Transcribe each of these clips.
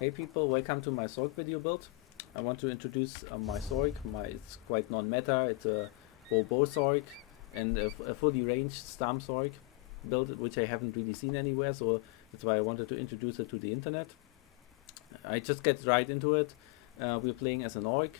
Hey people, welcome to my Sorc video build. I want to introduce my Sorc. It's quite non-meta, it's a bow Sorc and a fully ranged Stam Sorc build, which I haven't really seen anywhere, so that's why I wanted to introduce it to the internet. I just get right into it. We're playing as an orc.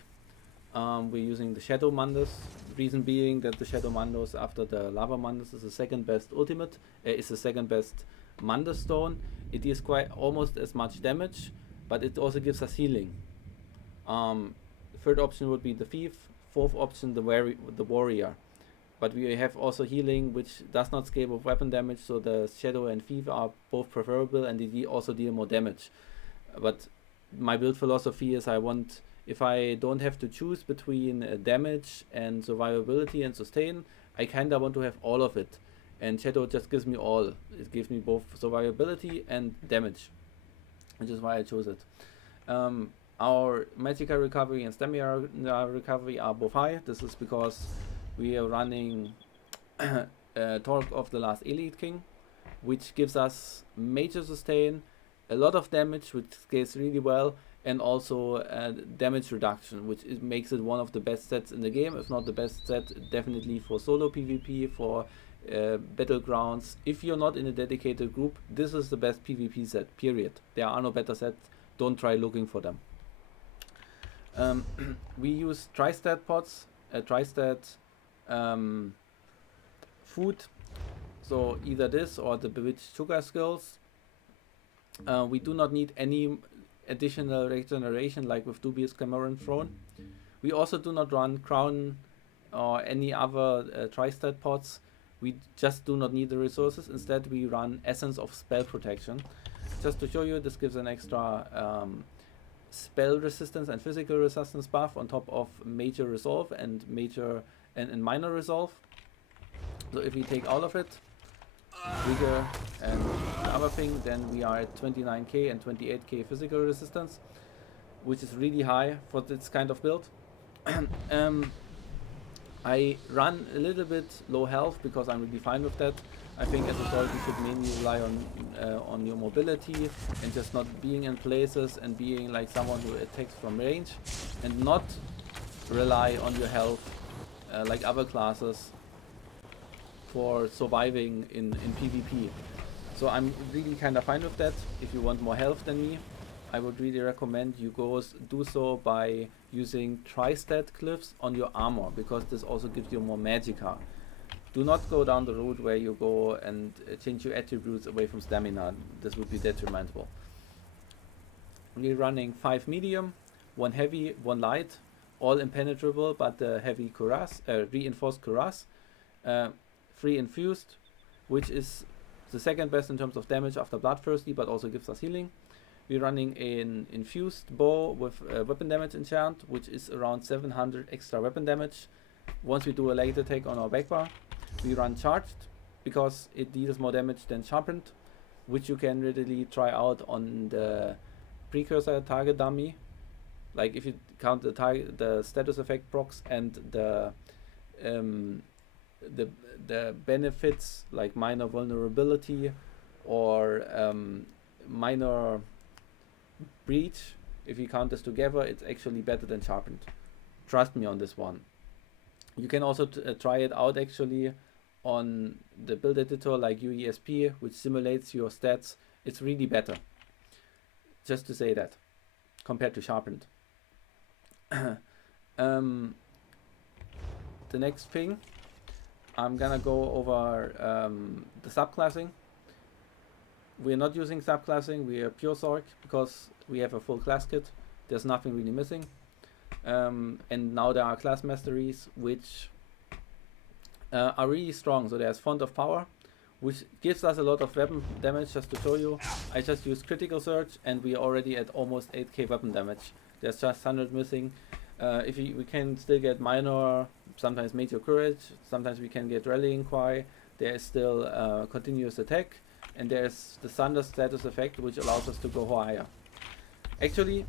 We're using the Shadow Mandos, reason being that the Shadow Mandos after the Lava Mandos is the second best ultimate, is the second best Mandos stone. It deals quite almost as much damage, but it also gives us healing. Third option would be the thief, fourth option the warrior. But we have also healing, which does not scale with weapon damage, so the shadow and thief are both preferable, and they also deal more damage. But my build philosophy is if I don't have to choose between damage and survivability and sustain, I kinda want to have all of it. And Shadow just gives me all. It gives me both survivability and damage, which is why I chose it. Our magical recovery and stamina recovery are both high. This is because we are running Torc of the Last Elite King, which gives us major sustain, a lot of damage, which scales really well, and also damage reduction, which makes it one of the best sets in the game, if not the best set, definitely for solo PvP, for battlegrounds. If you're not in a dedicated group, this is the best PvP set, period. There are no better sets, don't try looking for them. We use tri-stat pots, tri-stat food, so either this or the bewitched sugar skills. We do not need any additional regeneration like with Dubious Cameron Throne. We also do not run Crown or any other tri-stat pots. We just do not need the resources. Instead we run Essence of Spell Protection. Just to show you, this gives an extra spell resistance and physical resistance buff on top of major resolve and minor resolve. So if we take all of it, Vigor and the other thing, then we are at 29k and 28k physical resistance, which is really high for this kind of build. I run a little bit low health because I'm really fine with that. I think as a Sorc you should mainly rely on your mobility and just not being in places and being like someone who attacks from range, and not rely on your health like other classes for surviving in PvP. So I'm really kind of fine with that. If you want more health than me, I would really recommend you do so by using tri-stat glyphs on your armor, because this also gives you more magicka. Do not go down the route where you go and change your attributes away from stamina. This would be detrimental. We're running 5 medium, 1 heavy, 1 light, all impenetrable, but heavy cuirass, reinforced cuirass. 3 infused, which is the second best in terms of damage after Bloodthirsty, but also gives us healing. We're running an infused bow with weapon damage enchant, which is around 700 extra weapon damage once we do a light attack on our backbar. We run charged because it deals more damage than sharpened, which you can readily try out on the precursor target dummy. Like if you count the status effect procs and the benefits like minor vulnerability or minor breach, if you count this together, it's actually better than sharpened. Trust me on this one. You can also try it out actually on the build editor like uesp, which simulates your stats. It's really better, just to say that, compared to sharpened. The next thing, I'm gonna go over the subclassing. We're not using subclassing, we are pure Sorc because we have a full class kit. There's nothing really missing. And now there are class masteries which are really strong. So there's Font of Power, which gives us a lot of weapon damage. Just to show you, I just used Critical Surge and we are already at almost 8k weapon damage. There's just 100 missing. We can still get minor, sometimes major courage, sometimes we can get rallying cry. There is still continuous attack, and there's the thunder status effect, which allows us to go higher. Actually,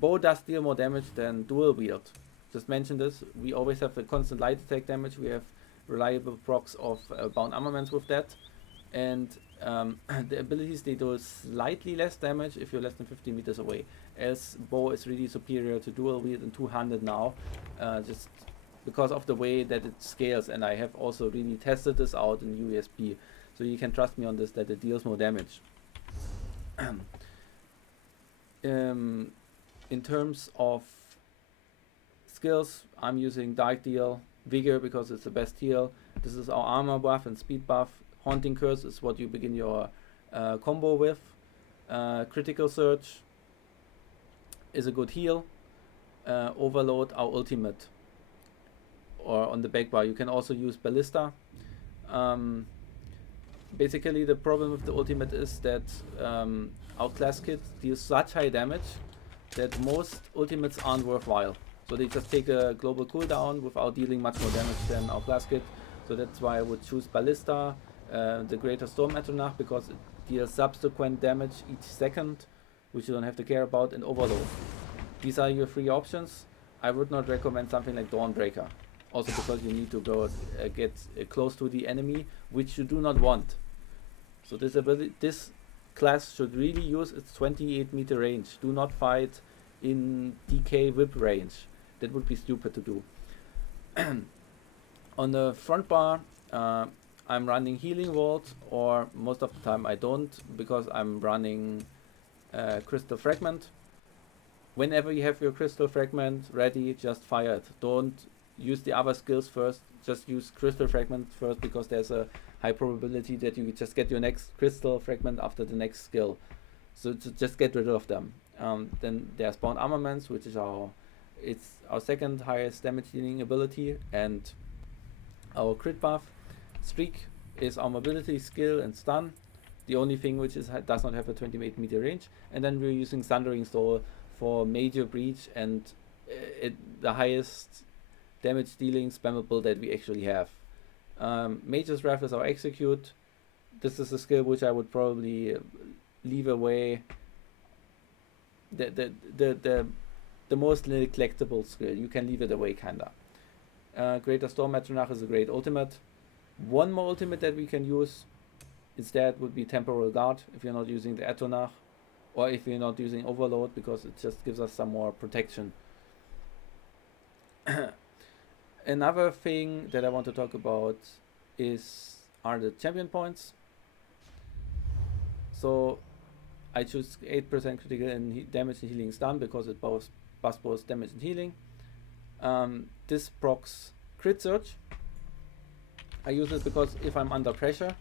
bow does deal more damage than dual wield. Just mention this. We always have a constant light attack damage. We have reliable procs of bound armaments with that, and the abilities, they do slightly less damage if you're less than 50 meters away, as bow is really superior to dual wield and two-handed now, just because of the way that it scales. And I have also really tested this out in USP, so you can trust me on this, that it deals more damage. In terms of skills, I'm using Dark Deal, Vigor because it's the best heal. This is our armor buff and speed buff. Haunting Curse is what you begin your combo with. Critical Surge is a good heal. Overload, our ultimate, or on the back bar. You can also use Ballista. Basically, the problem with the ultimate is that our class kit deals such high damage that most ultimates aren't worthwhile. So they just take a global cooldown without dealing much more damage than our class kit. So that's why I would choose Ballista, the Greater Storm Atronach, because it deals subsequent damage each second, which you don't have to care about, and Overload. These are your three options. I would not recommend something like Dawnbreaker, also because you need to go get close to the enemy, which you do not want. So this class should really use its 28 meter range. Do not fight in DK whip range. That would be stupid to do. On the front bar, I'm running Healing Vault, or most of the time I don't, because I'm running Crystal Fragment. Whenever you have your Crystal Fragment ready, just fire it. Don't use the other skills first, just use Crystal Fragment first, because there's a high probability that you just get your next Crystal Fragment after the next skill. So just get rid of them. Then there's Bound Armaments, which is our second highest damage dealing ability, and our crit buff. Streak is our mobility, skill, and stun. The only thing which does not have a 28 meter range. And then we're using Thundering Soul for major breach and the highest damage dealing spammable that we actually have. Mage's Wrath is our execute. This is a skill which I would probably leave away. The most neglectable skill. You can leave it away, kinda. Greater Storm Atronach is a great ultimate. One more ultimate that we can use instead would be Temporal Guard, if you're not using the Atronach, or if you're not using Overload, because it just gives us some more protection. Another thing that I want to talk about are the champion points. So I choose 8% critical and damage and healing stun because it buffs both damage and healing. This procs Crit Surge. I use it because if I'm under pressure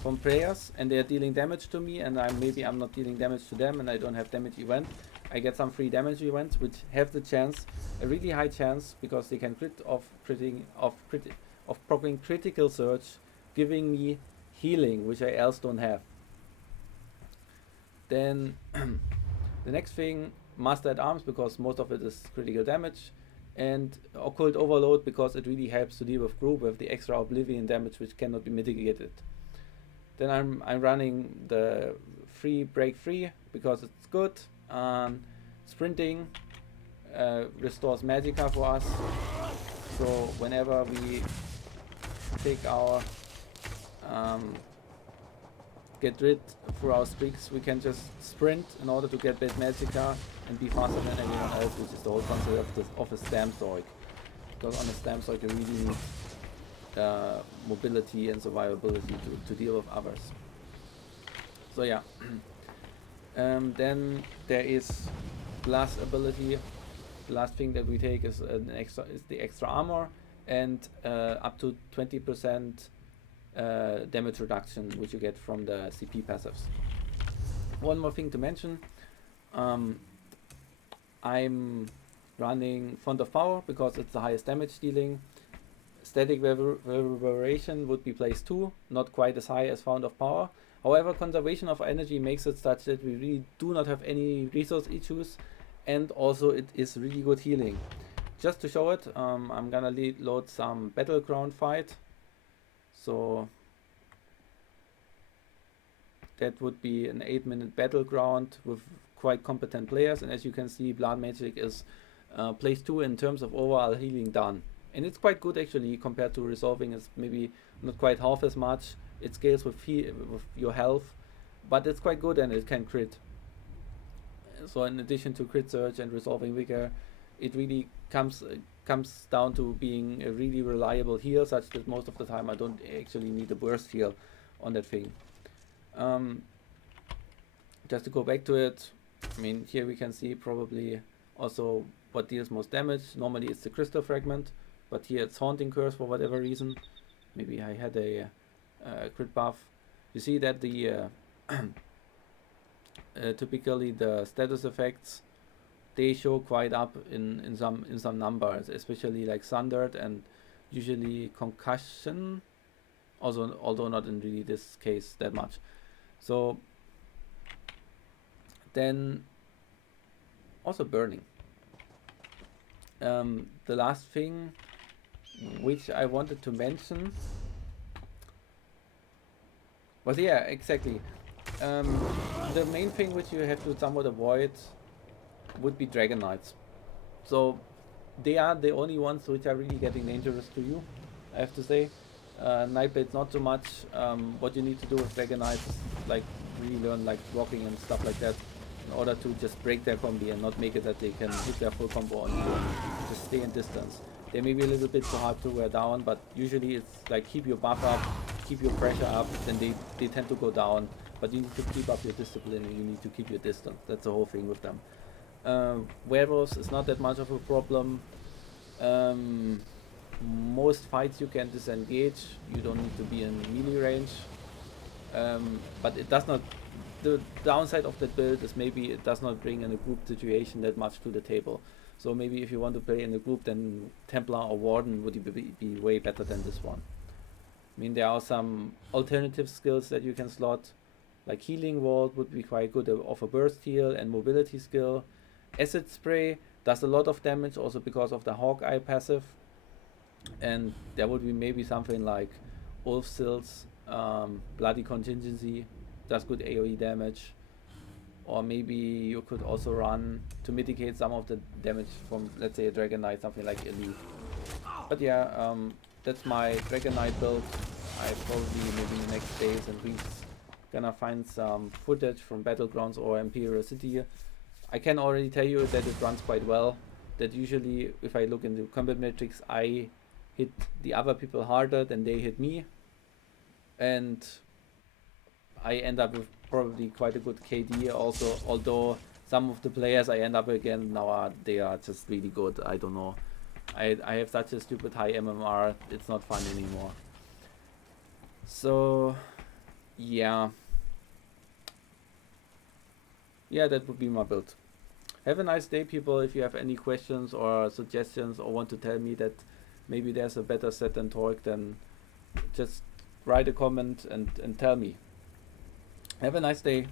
from players and they're dealing damage to me, and I'm not dealing damage to them, and I don't have damage event, I get some free damage events which have the chance, a really high chance, because they can crit of proccing Critical Surge, giving me healing, which I else don't have. Then the next thing, Master at Arms, because most of it is critical damage, and Occult Overload, because it really helps to deal with group with the extra Oblivion damage which cannot be mitigated. Then I'm running the Break Free because it's good. Sprinting restores Magicka for us, so whenever we take our get rid through our streaks, we can just sprint in order to get that Magicka and be faster than anyone else, which is the whole concept of a Stam Sorc. Because on a Stam Sorc you really need mobility and survivability to deal with others. So yeah. Then there is last ability. The last thing that we take is the extra armor, and up to 20% damage reduction, which you get from the CP passives. One more thing to mention. I'm running Font of Power because it's the highest damage dealing. Static Reverberation would be place 2, not quite as high as Font of Power. However, Conservation of Energy makes it such that we really do not have any resource issues, and also it is really good healing. Just to show it, I'm gonna load some Battleground fight. So that would be an 8-minute Battleground with quite competent players, and as you can see, Blood Magic is place 2 in terms of overall healing done. And it's quite good actually compared to Resolving. It's maybe not quite half as much, It scales with your health, but it's quite good and it can crit. So in addition to crit surge and resolving vigor, it really comes down to being a really reliable heal, such that most of the time I don't actually need a burst heal on that thing. Just to go back to it, I mean, here we can see probably also what deals most damage. Normally it's the crystal fragment, but here it's haunting curse for whatever reason. Maybe I had a crit buff. You see that the typically the status effects, they show quite up in some numbers, especially like Sundered and usually Concussion, also although not in really this case that much. So then also Burning. The last thing which I wanted to mention was, yeah, exactly. The main thing which you have to somewhat avoid would be Dragon Knights. So they are the only ones which are really getting dangerous to you, I have to say. Nightblades not so much. What you need to do with Dragon Knights is like really learn like blocking and stuff like that, in order to just break their combi and not make it that they can hit their full combo on you. Just stay in distance. They may be a little bit too hard to wear down, but usually it's like keep your buff up, keep your pressure up, then they tend to go down. But you need to keep up your discipline and you need to keep your distance. That's the whole thing with them. Werewolves is not that much of a problem. Most fights you can disengage. You don't need to be in melee range. But it does not. The downside of that build is maybe it does not bring in a group situation that much to the table. So maybe if you want to play in a group, then Templar or Warden would be way better than this one. I mean, there are some alternative skills that you can slot, like Healing Ward would be quite good of a burst heal and mobility skill. Acid Spray does a lot of damage also because of the Hawkeye passive. And there would be maybe something like Wolf Sills, Bloody Contingency, does good AoE damage. Or maybe you could also run to mitigate some of the damage from, let's say, a Dragon Knight, something like Elite. But yeah, that's my Dragon Knight build. I probably maybe in the next days and weeks gonna find some footage from Battlegrounds or Imperial City. I can already tell you that it runs quite well. That usually, if I look into combat metrics, I hit the other people harder than they hit me, and I end up with probably quite a good KD also, although some of the players I end up again now they are just really good. I don't know. I have such a stupid high MMR, it's not fun anymore. So yeah, that would be my build. Have a nice day, people. If you have any questions or suggestions or want to tell me that maybe there's a better set than Torc, then just write a comment and tell me. Have a nice day.